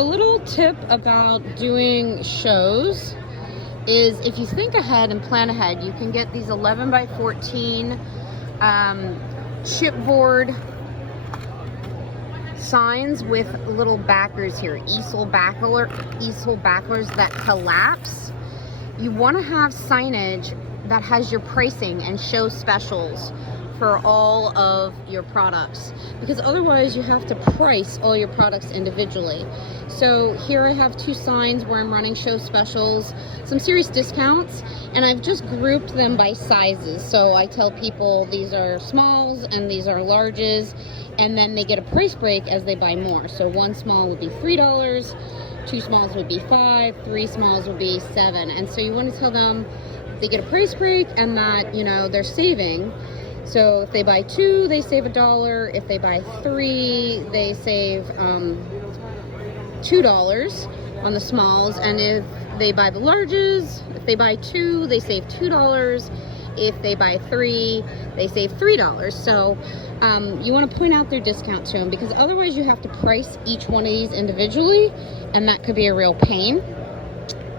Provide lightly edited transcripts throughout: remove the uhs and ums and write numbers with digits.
A little tip about doing shows is if you think ahead and plan ahead, you can get these 11 by 14 chipboard signs with little backers here, easel backers that collapse. You want to have signage that has your pricing and show specials for all of your products, because otherwise you have to price all your products individually. So here I have two signs where I'm running show specials, some serious discounts, and I've just grouped them by sizes. So I tell people these are smalls and these are larges, and then they get a price break as they buy more. So one small would be $3, two smalls would be $5, three smalls would be $7. And so you want to tell them they get a price break and that, you know, they're saving. So if they buy two, they save $1. If they buy three, they save $2 on the smalls. And if they buy the larges, if they buy two, they save $2. If they buy three, they save $3. So you want to point out their discount to them, because otherwise you have to price each one of these individually, and that could be a real pain.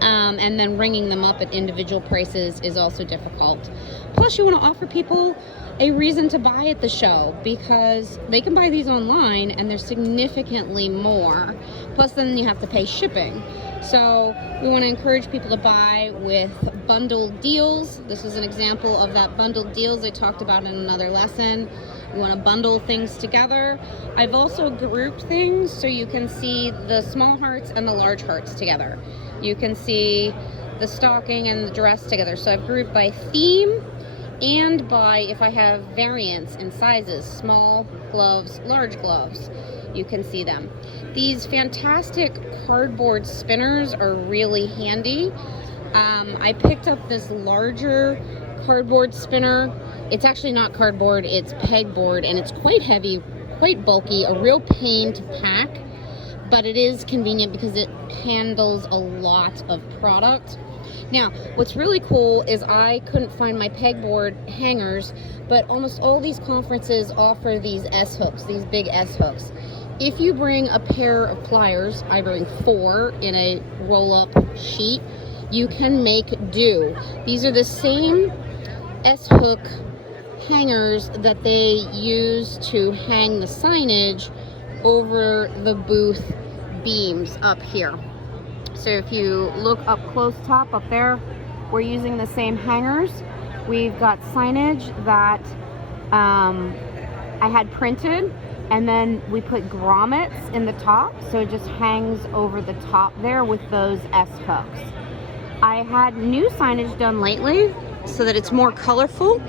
And then ringing them up at individual prices is also difficult. Plus, you want to offer people a reason to buy at the show, because they can buy these online and they're significantly more. Plus, then you have to pay shipping. So we want to encourage people to buy with bundled deals. This is an example of that bundled deals I talked about in another lesson. You want to bundle things together. I've also grouped things so you can see the small hearts and the large hearts together. You can see the stocking and the dress together. So I've grouped by theme and by if I have variants in sizes, small gloves, large gloves. You can see them. These fantastic cardboard spinners are really handy. I picked up this larger cardboard spinner. It's actually not cardboard, it's pegboard, and it's quite heavy, quite bulky, a real pain to pack, but it is convenient because it handles a lot of product. Now, what's really cool is I couldn't find my pegboard hangers, but almost all these conferences offer these S-hooks, these big S-hooks. If you bring a pair of pliers, I bring 4 in a roll-up sheet, you can make do. These are the same S-hook hangers that they use to hang the signage over the booth beams up here. So if you look up close top up there, we're using the same hangers. We've got signage that I had printed, and then we put grommets in the top, so it just hangs over the top there with those S-hooks. I had new signage done lately so that it's more colorful.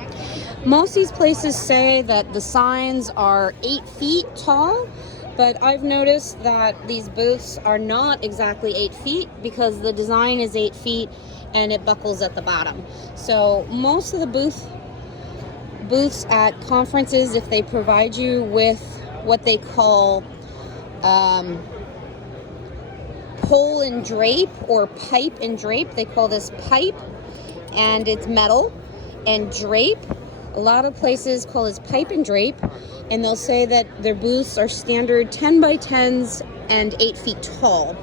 Most of these places say that the signs are 8 feet tall, but I've noticed that these booths are not exactly 8 feet because the design is 8 feet and it buckles at the bottom. So most of the booths at conferences, if they provide you with what they call pole and drape or pipe and drape, they call this pipe, and it's metal, and drape, a lot of places call this pipe and drape, and they'll say that their booths are standard 10 by 10s and 8 feet tall.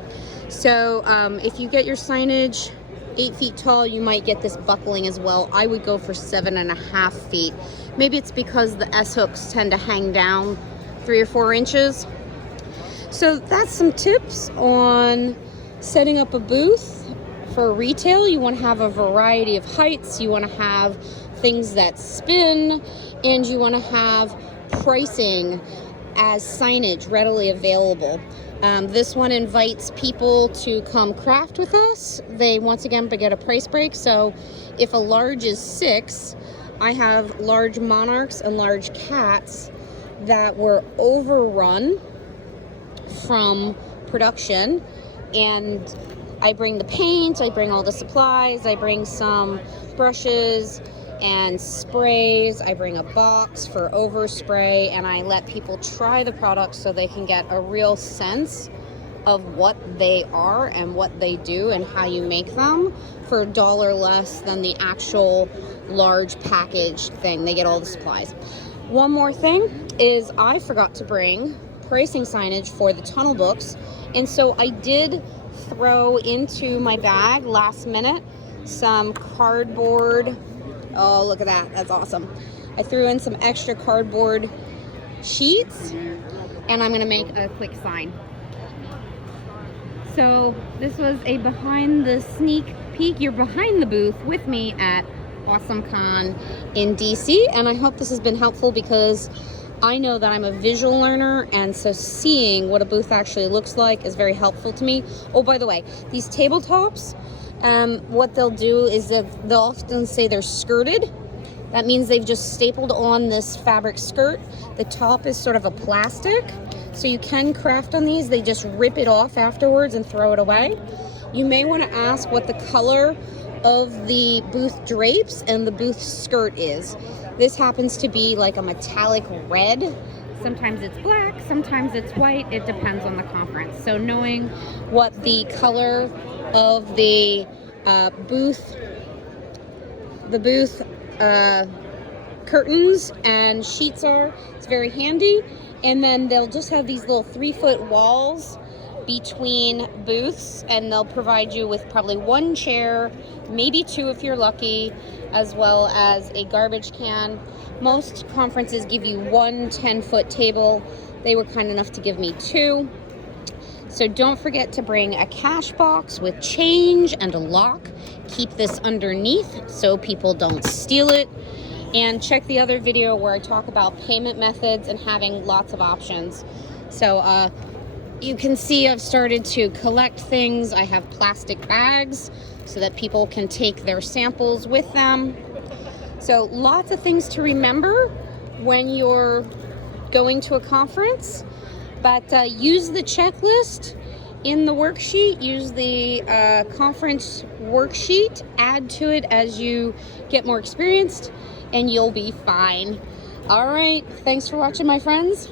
So if you get your signage 8 feet tall, you might get this buckling as well. I would go for 7.5 feet. Maybe it's because the S-hooks tend to hang down 3 or 4 inches. So that's some tips on setting up a booth for retail. You want to have a variety of heights, you want to have things that spin, and you want to have pricing as signage readily available. This one invites people to come craft with us. They once again get a price break. So if a large is 6, I have large monarchs and large cats that were overrun from production, and I bring the paint, I bring all the supplies, I bring some brushes and sprays, I bring a box for overspray, and I let people try the products so they can get a real sense of what they are and what they do and how you make them for $1 less than the actual large package thing. They get all the supplies. One more thing is I forgot to bring pricing signage for the tunnel books. And so I did throw into my bag last minute some cardboard. Oh, look at that. That's awesome. I threw in some extra cardboard sheets, and I'm going to make a quick sign. So this was a behind the sneak peek. You're behind the booth with me at AwesomeCon in DC, and I hope this has been helpful because I know that I'm a visual learner, and so seeing what a booth actually looks like is very helpful to me. Oh, by the way, these tabletops, what they'll do is that they'll often say they're skirted. That means they've just stapled on this fabric skirt. The top is sort of a plastic, so you can craft on these. They just rip it off afterwards and throw it away. You may want to ask what the color of the booth drapes and the booth skirt is. This happens to be like a metallic red. Sometimes it's black, sometimes it's white. It depends on the conference. So knowing what the color of the booth curtains and sheets are, it's very handy. And then they'll just have these little 3-foot walls between booths, and they'll provide you with probably 1 chair, maybe 2 if you're lucky, as well as a garbage can. Most conferences give you 1 10-foot table. They were kind enough to give me 2. So don't forget to bring a cash box with change and a lock. Keep this underneath so people don't steal it. And check the other video where I talk about payment methods and having lots of options. So you can see I've started to collect things. I have plastic bags so that people can take their samples with them. So lots of things to remember when you're going to a conference. But use the checklist in the worksheet. Use the conference worksheet. Add to it as you get more experienced, and you'll be fine. All right, thanks for watching, my friends.